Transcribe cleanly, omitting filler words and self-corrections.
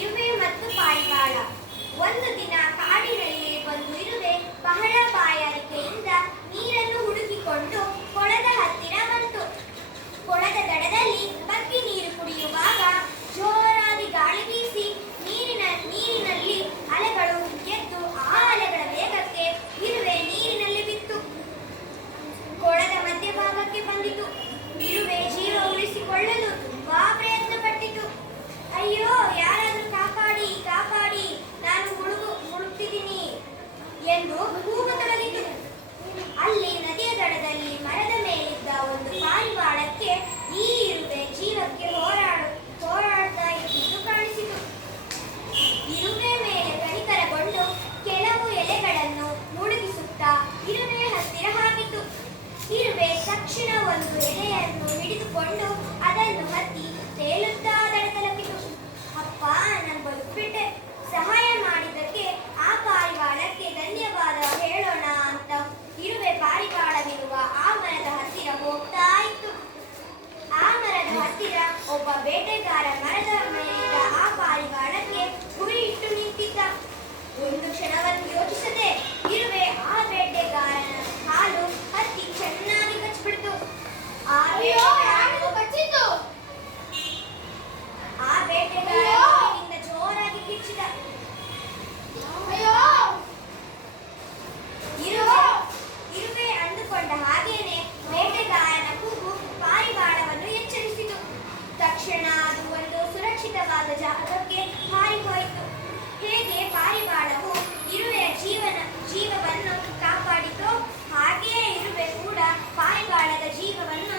ಇರುವೆ ಮತ್ತು ಪಾರಿವಾಳ. ಒಂದು ದಿನ ಕಾಡಿನಲ್ಲಿ ಒಂದು ಇರುವೆ ಬಹಳ ಬಾಯಾರಿಕೆಯಿಂದ ನೀರನ್ನು ಹುಡುಕಿಕೊಂಡು ಕೊಳದ ಹತ್ತಿರ ಬಂತು. ಕೊಳದ ದಡದಲ್ಲಿ ಬಗ್ಗಿ ನೀರು ಕುಡಿಯುವಾಗ ಜೋರಾಗಿ ಗಾಳಿ ಬೀಸಿ ನೀರಿನಲ್ಲಿ ಅಲೆಗಳು ಎದ್ದು ಆ ಅಲೆಗಳ ವೇಗಕ್ಕೆ ಇರುವೆ ನೀರಿನಲ್ಲಿ ಬಿತ್ತು. ಕೊಳದ ಮಧ್ಯಭಾಗಕ್ಕೆ ಬಂದಿತು. ಇರುವೆ ಜೀವ ಉಳಿಸಿಕೊಳ್ಳಲು ತುಂಬಾ ಪ್ರಯತ್ನ ಪಟ್ಟಿತು. ಅಯ್ಯೋ, ಯಾರಾದರೂ ಕಾಪಾಡಿ ಕಾಪಾಡಿ, ನಾನು ಮುಳುಗ್ತಿದ್ದೀನಿ ಎಂದು ಕೂಗತೊಡಗಿತು. ಅಲ್ಲಿ ನದಿಯ ದಡದಲ್ಲಿ ಮರದ ಮೇಲಿದ್ದ ಒಂದು ಪಾರಿವಾಳಕ್ಕೆ ಈ ಇರುವೆ ಜೀವಕ್ಕೆ ಹೋರಾಡ್ತಾ ಇದ್ದುದು ಕಾಣಿಸಿತು. ಇರುವೆ ಮೇಲೆ ಕನಿಕರಗೊಂಡು ಕೆಲವು ಎಲೆಗಳನ್ನು ಮುಳುಗಿಸುತ್ತಾ ಇರುವೆ ಹತ್ತಿರ ಹಾಕಿತು. ಇರುವೆ ತಕ್ಷಣ ಒಂದು ಎಲೆಯನ್ನು ಹಿಡಿದುಕೊಂಡು ಅದನ್ನು ಹತ್ತಿ ತೇಲುತ್ತಾ ದಡ ತಲುಪಿತು. ಅಪ್ಪ, ನಾನು ಬದುಕ್ಬಿಟ್ಟೆ. ಸಹಾಯ ಮಾಡಿದ್ದಕ್ಕೆ ಆ ಪಾರಿವಾಳಕ್ಕೆ ಧನ್ಯವಾದ ಹೇಳೋಣ ಅಂತ ಇರುವೆ ಪಾರಿವಾಳವಿರುವ ಆ ಮರದ ಹತ್ತಿರ ಹೋಗ್ತಾ ಇತ್ತು. ಆ ಮರದ ಹತ್ತಿರ ಒಬ್ಬ ಬೇಟೆಗಾರ ಮರದ ಮೇಲಿದ್ದ ಆ ಪಾರಿವಾಳಕ್ಕೆ ಗುರಿ ಇಟ್ಟು ನಿಂತಿದ್ದ. ಒಂದು ಕ್ಷಣವನ್ನು ಯೋಚಿಸದೆ ಇರುವೆ ಆ ಬೇಟೆಗಾರನ ಕಾಲು ಹತ್ತಿ ಚೆನ್ನಾಗಿ ಕಚ್ಚಿಬಿಡ್ತು. ಆ ಬೇಟೆಗಾರನಿಂದ ಜೋರಾಗಿ ಕಿರ್ಚಿದ. ಇರುವೆ ಅಂದುಕೊಂಡ ಹಾಗೇನೆ ಬೇಟೆಗಾರನ ಕೂಗು ಪಾರಿವಾಳವನ್ನು ಎಚ್ಚರಿಸಿತು. ತಕ್ಷಣ ಅದು ಒಂದು ಸುರಕ್ಷಿತವಾದ ಜಾಗಕ್ಕೆ ಹಾರಿ ಹೋಯಿತು. ಹೇಗೆ ಪಾರಿವಾಳವು ಇರುವೆಯ ಜೀವವನ್ನು ಕಾಪಾಡಿತೋ ಹಾಗೆಯೇ ಇರುವೆ ಕೂಡ ಪಾರಿವಾಳದ ಜೀವವನ್ನು